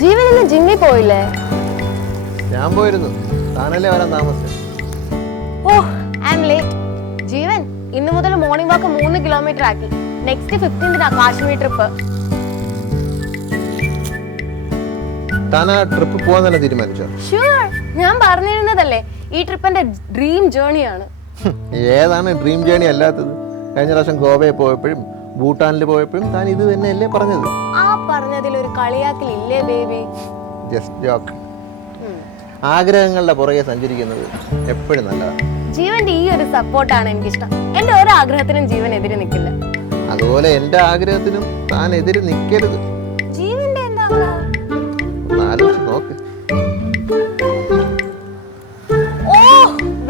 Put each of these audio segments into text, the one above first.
ജീവൻ ഇന്ന് ജിമ്മിൽ പോയില്ലേ? ഞാൻ പോയിരുന്നു. താനല്ലേ വരാൻ താമസിച്ചത്? ഓ ലേറ്റ് ജീവൻ ഇന്ന് മുതൽ മോർണിംഗ് വാക്ക് മൂന്ന് കിലോമീറ്റർ ആക്കി. നെക്സ്റ്റ് ഫിഫ്റ്റീൻതിനാ കാശ്മീർ ട്രിപ്പ് താൻ ട്രിപ്പ് പോവാൻ തന്നെ തീരുമാനിച്ചോ? ഷുവർ ഞാൻ പറഞ്ഞിരുന്നതല്ലേ ഈ ട്രിപ്പിന്റെ ഡ്രീം ജേണിയാണ് ഏതാണ് ഡ്രീം ജേണി അല്ലാത്തത്? കഴിഞ്ഞ പ്രാവശ്യം ഗോവയിൽ പോയപ്പോഴും ഭൂട്ടാനിൽ പോയപ്പോഴും താൻ ഇത് തന്നെയല്ലേ പറഞ്ഞത്? ആ പറഞ്ഞതിൽ ഒരു കളിയാക്കലില്ലേ ബേബി? ജസ്റ്റ് ജോക്ക് ആഗ്രഹങ്ങളുടെ പുറകെ സഞ്ചരിക്കുന്നത് എപ്പോഴും നല്ലതാണ് ജീവന്റെ ഈ ഒരു സപ്പോർട്ടാണ് എനിക്കിഷ്ടം. എന്റെ ഒരു ആഗ്രഹത്തിനും ജീവൻ എതിരെ നിൽക്കില്ല. അതുപോലെ എന്റെ ആഗ്രഹത്തിനും താൻ എതിരെ നിൽക്കരുത്. ജീവന്റെ എന്താ? ആലോചിച്ച് നോക്ക്. ഓ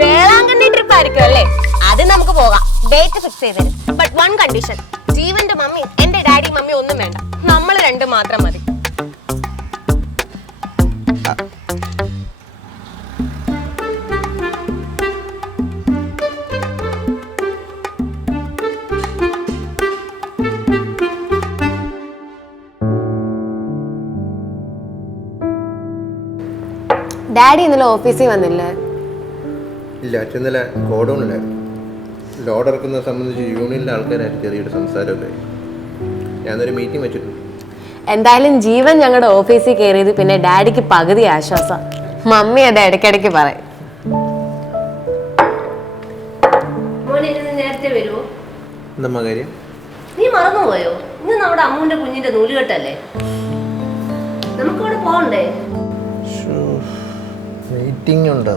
വേളാങ്കണ്ണി ട്രിപ്പ് ആയിരിക്കും അല്ലേ? അത് നമുക്ക് പോകാം. ഡേറ്റ് ഫിക്സ് ചെയ്തരും ബട്ട് വൺ കണ്ടീഷൻ മാത്രം മതി. ഡാഡി ഇന്നലെ ഓഫീസിൽ വന്നില്ലേ? ഇല്ല അച്ഛൻ ഇന്നലെ ഗോഡൗണിലായിരുന്നു ലോഡ് ഇറക്കുന്നത് സംബന്ധിച്ച് യൂണിയനിലെ ആൾക്കാരായിട്ട് ചെറിയൊരു സംസാരമൊക്കെ ഞാനൊരു മീറ്റിംഗ് വെച്ചിട്ടുണ്ട്. എന്തായാലും ജീവൻ ഞങ്ങളുടെ ഓഫീസിൽ കയറിയത് പിന്നെ ഡാഡിക്ക് പകുതി ആശ്വാസം. മമ്മി അത് ഇടയ്ക്കിടയ്ക്ക് പറയും. നേരത്തെ വരുമോ എന്താ കാര്യം? നീ മറന്നുപോയോ? ഇന്ന് നമ്മുടെ അമ്മുവിന്റെ കുഞ്ഞിന്റെ നൂലുകെട്ടല്ലേ? നമുക്കിവിടെ പോകണ്ടേ? മീറ്റിംഗ് ഉണ്ട്.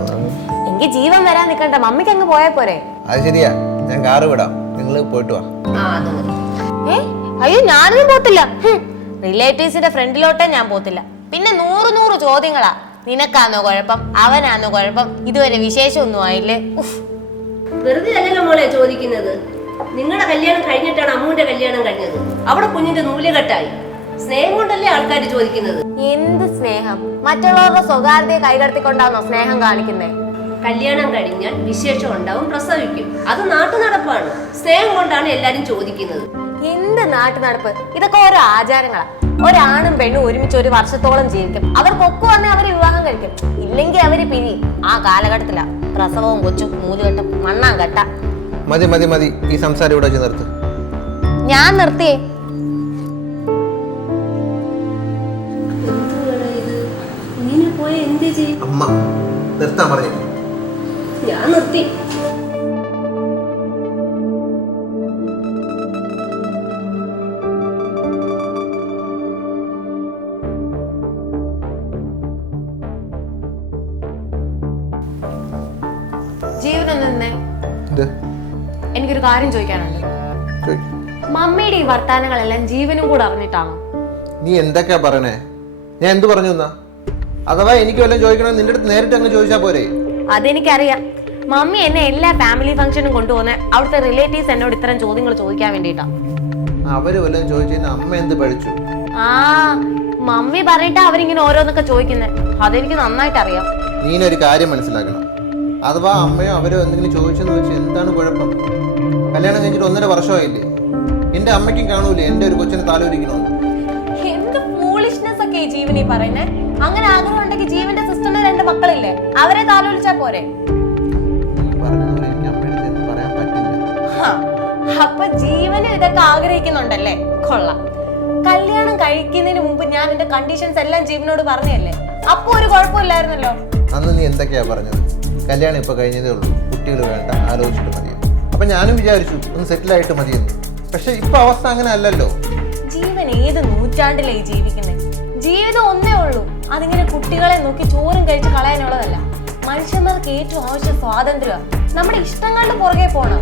എങ്കിൽ ജീവൻ വരാൻ നിൽക്കണ്ട മമ്മിക്ക് അങ്ങ് പോയാൽ പോരെ. അത് ശരിയാ. ഞാൻ കാറ് വിടാം. നിങ്ങൾ പോയിട്ട് വാ. ആ അത് മതി. ഏ? അയ്യോ ഞാനൊന്നും പോത്തില്ല. റിലേറ്റീവ്സിന്റെ ഫ്രണ്ടിലോട്ടേ ഞാൻ പോത്തില്ല പിന്നെ നൂറ് നൂറ് ചോദ്യങ്ങളാ. നിനക്കാന്നോ കുഴപ്പം? അവനാന്നോ കുഴപ്പം? ഇതുവരെ വിശേഷമൊന്നും ആയില്ലേ? ഉഫ്. വെറുതെ അല്ലല്ലോ മോളെ ചോദിക്കുന്നത്. നിങ്ങളുടെ കല്യാണം കഴിഞ്ഞിട്ടാണ് അമ്മുവിന്റെ കല്യാണം കഴിഞ്ഞത്. അവിടെ കുഞ്ഞിന്റെ നൂലുകെട്ടായി. സ്നേഹം കൊണ്ടല്ലേ ആൾക്കാർ ചോദിക്കുന്നത്? എന്ത് സ്നേഹം? മറ്റുള്ളവരുടെ സ്വകാര്യതയെ കൈകടത്തിക്കൊണ്ടാണോ സ്നേഹം കാണിക്കുന്നേ? കല്യാണം കഴിഞ്ഞാൽ വിശേഷം ഉണ്ടാവും പ്രസവിക്കും. അത് നാട്ടു നടപ്പാണ് സ്നേഹം കൊണ്ടാണ് എല്ലാരും ചോദിക്കുന്നത്. എന്ത് നാട്ടു നടപ്പ് ഇതൊക്കെ ഓരോ ആചാരങ്ങളാ. ഒരാണും പെണ്ണും ഒരുമിച്ച് ഒരു വർഷത്തോളം ജീവിക്കും. അവർക്കൊക്കെ വന്നെ വന്നേ അവർ വിവാഹം കഴിക്കും. ഇല്ലെങ്കിൽ അവർ പിരി ആ കാലഘട്ടത്തിലാ. പ്രസവവും കൊച്ചും നൂലുകെട്ടും മണ്ണാൻ കെട്ട. മതി മതി മതി. ഈ സംസാരം ഇവിടെ വെച്ച് നിർത്ത്. ഞാൻ നിർത്തിയേ അമ്മ നിർത്താൻ പറഞ്ഞു ഞാൻ നിർത്തി. എനിക്കൊരു കാര്യം ചോദിക്കാനുണ്ട്. ചോദിക്ക്. മമ്മിയുടെ ഈ വർത്താനങ്ങളെല്ലാം ജീവനും കൂടെ അറിഞ്ഞിട്ടാണോ? നീ എന്തൊക്കെയാ പറയണേ? ഞാൻ എന്ത് പറഞ്ഞു എന്നാ? അഥവാ എനിക്ക് വല്ലതും ചോദിക്കണമെങ്കിൽ നിന്റെ അടുത്ത് നേരിട്ട് അങ്ങ് ചോദിച്ചാ പോരെ? അതെനിക്കറിയാം. മമ്മി എന്നെ എല്ലാ ഫാമിലി ഫംഗ്ഷനും കൊണ്ടുപോകുന്ന അവിടുത്തെ റിലേറ്റീവ്സ് എന്നോട് ഇത്തരം ചോദ്യങ്ങൾ ചോദിക്കാൻ വേണ്ടിട്ടാ അവർ വല്ലതും ചോദിച്ചു അമ്മ എന്ത് പഠിച്ചു? ആ മമ്മി പറഞ്ഞിട്ടാ അവരിങ്ങനെ ഓരോന്നൊക്കെ ചോദിക്കുന്നത് അതെനിക്ക് നന്നായിട്ട് അറിയാം നീനൊരു കാര്യം മനസ്സിലാക്കണം. അഥവാ അമ്മയോ അവരോ എന്തെങ്കിലും ചോദിച്ചെന്ന് വെച്ച് എന്താണ് കുഴപ്പം? കല്യാണം കഴിഞ്ഞിട്ട് ഒന്നര വർഷമായില്ലേ? എന്റെ അമ്മയ്ക്കും കാണൂലേ? എന്റെ ഒരു കൊച്ചിനെ താലോലിക്കണോ എന്ത് ഫൂളിഷ്നെസ് ഒക്കെ ജീവനി പറയുന്നേ? അങ്ങനെ ആഗ്രഹം ഉണ്ടെങ്കിൽ ജീവന്റെ സിസ്റ്ററിന് രണ്ട് മക്കളില്ലേ? അവരെ താലോലിച്ചാ പോരെ? അപ്പൊ ജീവന് ഇതൊക്കെ ആഗ്രഹിക്കുന്നുണ്ടല്ലേ? കൊള്ളാം. കല്യാണം കഴിക്കുന്നതിന് മുമ്പ് ഞാൻ എന്റെ കണ്ടീഷൻസ് എല്ലാം ജീവനോട് പറഞ്ഞല്ലേ അപ്പൊ ഒരു കുഴപ്പമില്ലായിരുന്നല്ലോ. അന്ന് നീ എന്തൊക്കെയാ പറഞ്ഞത്? കല്യാണം ഇപ്പോൾ കഴിഞ്ഞതേ ഉള്ളൂ. കുട്ടികൾ വേണ്ട ആലോചിച്ചിട്ട് മതി അപ്പം ഞാനും വിചാരിച്ചു ഒന്ന് സെറ്റിലായിട്ട് മതിയെന്ന്. പക്ഷെ ഇപ്പൊ അവസ്ഥ അങ്ങനെ അല്ലല്ലോ. ജീവൻ ഏത് നൂറ്റാണ്ടിലേ ജീവിക്കുന്നത് ജീവിതം ഒന്നേ ഉള്ളൂ. അതിങ്ങനെ കുട്ടികളെ നോക്കി ചോറും കഴിച്ച് കളയാനുള്ളതല്ല. മനുഷ്യന്മാർക്ക് ഏറ്റവും ആവശ്യം സ്വാതന്ത്ര്യമാണ് നമ്മുടെ ഇഷ്ടങ്ങളുടെ പുറകെ പോണം.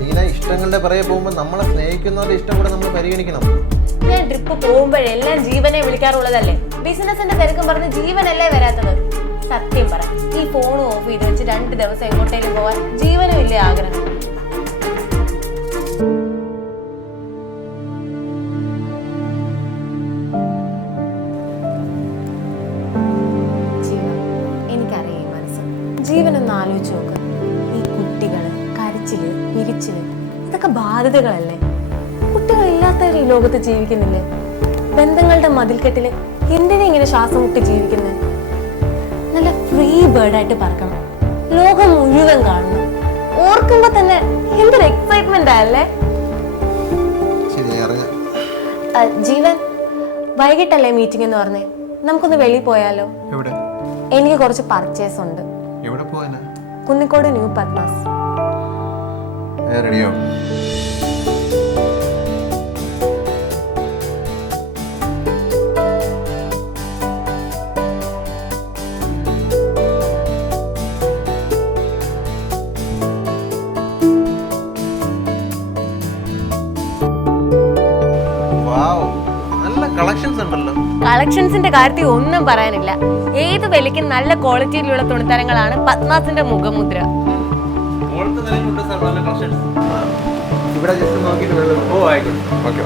നീന ഇഷ്ടങ്ങളുടെ പുറകെ പോകുമ്പോൾ നമ്മളെ സ്നേഹിക്കുന്നവരുടെ ഇഷ്ടം കൂടെ നമ്മൾ പരിഗണിക്കണം. ഞാൻ ട്രിപ്പ് പോകുമ്പോഴെല്ലാം ജീവനെ വിളിക്കാറുള്ളതല്ലേ? ബിസിനസിന്റെ തിരക്കും പറഞ്ഞ് ജീവനല്ലേ വരാത്തത്. സത്യം പറ. ഈ ഫോൺ ഓഫ് ചെയ്ത് വെച്ച് രണ്ട് ദിവസം എങ്ങോട്ടേലും പോവാൻ ജീവനും ഇല്ലേ ആഗ്രഹം. ജീവനൊന്ന് ആലോചിച്ച് നോക്ക്. ഈ കുട്ടികൾ കരച്ചിൽ പിരിച്ചിൽ ഇതൊക്കെ ബാധ്യതകളല്ലേ? കുട്ടികളില്ലാത്തവർ ഈ ലോകത്ത് ജീവിക്കുന്നില്ലേ? ബന്ധങ്ങളുടെ മതിൽക്കെട്ടിൽ എന്തിനാ ഇങ്ങനെ ശ്വാസം മുട്ടി ജീവിക്കുന്നത് ഫ്രീ ബേർഡായിട്ട് പറക്കണം. ലോകം മുഴുവൻ കാണണം ഓർക്കുമ്പോ തന്നെ എന്തൊരു എക്സൈറ്റ്മെന്റ് ആയല്ലേ? ജീവൻ വൈകിട്ടല്ലേ മീറ്റിംഗ് എന്ന് പറഞ്ഞേ? നമുക്കൊന്ന് വെളിയിൽ പോയാലോ? എനിക്ക് കുറച്ച് പർച്ചേസ് ഉണ്ട്. കുന്നിക്കോട് ന്യൂ പത്മാസ് റെഡിയാവും കളക്ഷൻസിന്റെ കാര്യത്തിൽ ഒന്നും പറയാനില്ല. ഏത് വിലയ്ക്കും നല്ല ക്വാളിറ്റിയിലുള്ള തുണിത്തരങ്ങളാണ് പത്മാസിന്റെ മുഖമുദ്ര. ഇവിടെ ജസ്റ്റ് നോക്കിയിട്ട് വെള്ളം ഓ ആയിക്കോട്ടെ. ഓക്കെ.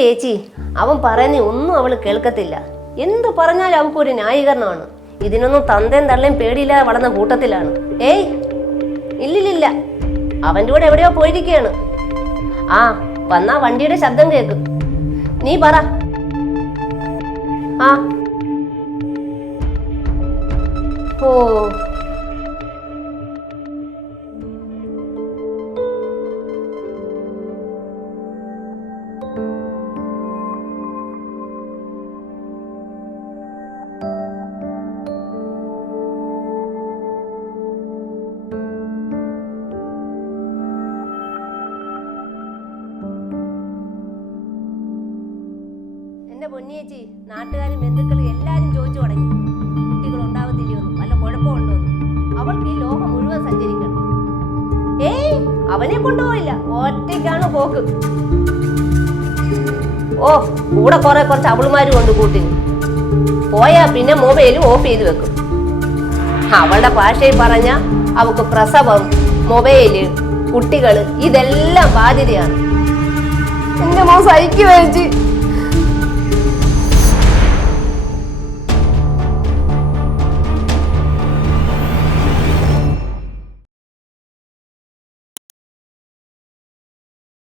എന്റെ ചേച്ചി അവൻ പറയുന്ന ഒന്നും അവൾ കേൾക്കത്തില്ല. എന്ത് പറഞ്ഞാലും അവൾക്കൊരു ന്യായീകരണമാണ്. ഇതിനൊന്നും തന്തയും തള്ളയും പേടിയില്ലാതെ വളർന്ന കൂട്ടത്തിലാണ്. ഏയ് ഇല്ലില്ലില്ല. അവന്റെ കൂടെ എവിടെയോ പോയിരിക്കുകയാണ്. ആ വന്നാ വണ്ടിയുടെ ശബ്ദം കേൾക്കും നീ പറ. ആ. ഓ പൊന്നിയേച്ചി നാട്ടുകാരും ബന്ധുക്കളും എല്ലാരും ചോദിച്ചു തുടങ്ങി. കുട്ടികൾ ഉണ്ടാവത്തില്ലയോ വല്ല കുഴപ്പമുണ്ടോ അവൾക്ക് ഈ ലോകം മുഴുവൻ സഞ്ചരിക്കണം. ഏയ് അവനെ കൊണ്ടുപോയില്ല. ഒറ്റയ്ക്കാണ് പോക്ക്. ഓ കൂടെ കുറെ കുറച്ച് അവളുമാര് കൊണ്ട് കൂട്ടി പോയാ പിന്നെ മൊബൈലും ഓഫ് ചെയ്ത് വെക്കും. അവളുടെ ഭാഷയിൽ പറഞ്ഞ അവക്ക് പ്രസവം മൊബൈൽ കുട്ടികൾ ഇതെല്ലാം ബാധ്യതയാണ്. എന്റെ മോൻ സഹിക്കുവേച്ചി